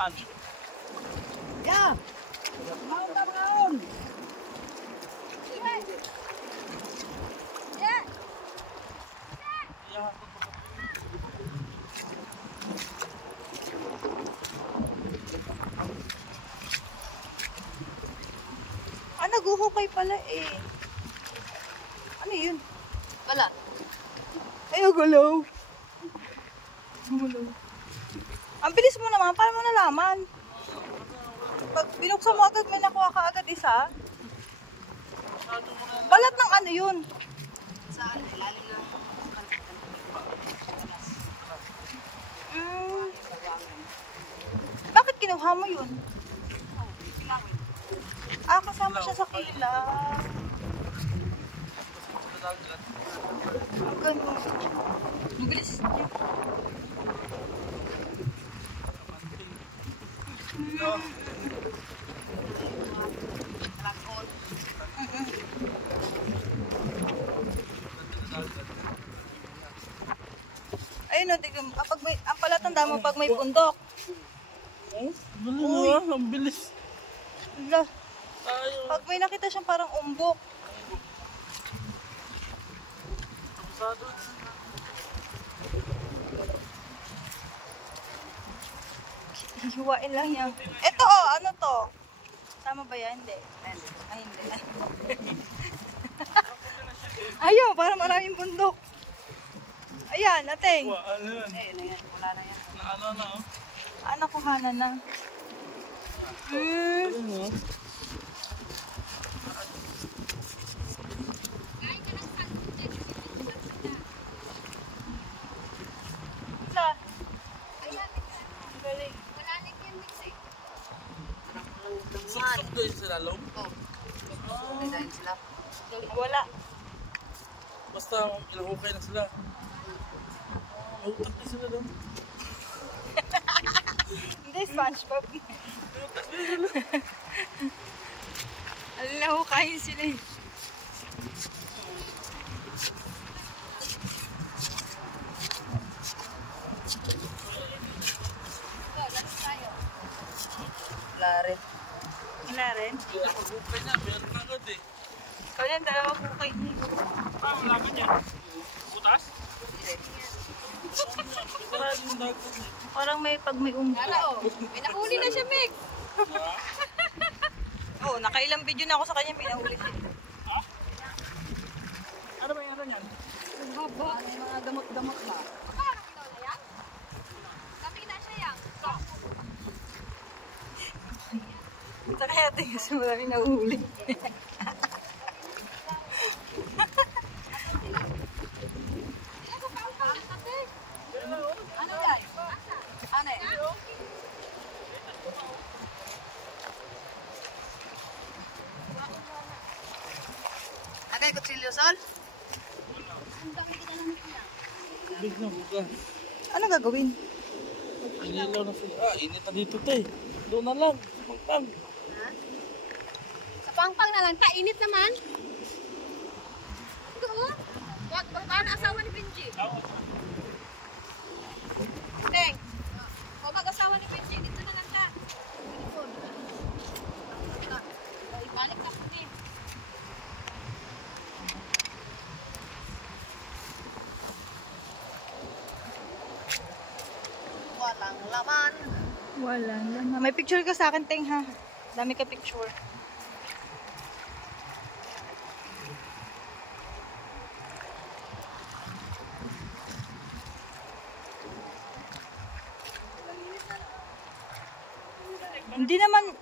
Saan? Yeah. Maon. Yeah. Naguhukay pala eh. Ano yun? Wala. Ay, gulaw. Gulaw. Ang bilis mo naman, paano mo nalaman? Pag binuksan mo agad, may nakuha ka agad isa. Balat ng ano yun? Sa ilalim ng Bakit kinuha mo yun? Kasama siya sa kila. Ang ganun. Ang bilis. Ayun o, tignan mo. Ang palatanda mo pag may bundok. Uy, ang bilis. Ala. Pag may nakita siyang parang umbok. Hiwain lang yan. Ito ano to? Tama ba yan? Hindi. Ay, hindi. Ayun, parang maraming bundok. Ayan, ating. wala na yan. Ano na, oh. Nakuhanan na. Suksok doon sila, Long? Oo. Dahil sila. Wala. Basta ilahukay na sila. Utak na sila, Long. Hindi, SpongeBob. Alam ko, kain sila eh. Wala rin. Wala rin. Kaya maghukay na, meron na agad eh. Ikaw yan, dalawa po kayo niyo. Wala ka niya. Butas? Parang pag may umbok. May nahuli na siya, Meg. Oo, nakailang video na ako sa kanya, may nahuli siya. Ano ba yung ano niyan? Haba. May mga gamot-gamot ba? Parang ikaw na yan? Sabi na siya yan. Sa kaya tingin kasi maraming nahuli. Ano yan? Ano eh? Agay, kutsilyo, Sol? Big na buka. Ano gagawin? Inilaw na sila. Init na dito, te. Doon na lang. Pangpang. Sa pangpang na lang, kainit naman. Doon. Wag, baka na asawa ni Benji. Teng. O mag-asawa ni Benji, dito na lang ka. Ibalik na po din. Walang laman. Wala na. May picture ka sa akin, Teng, ha? Dami ka picture. Hindi naman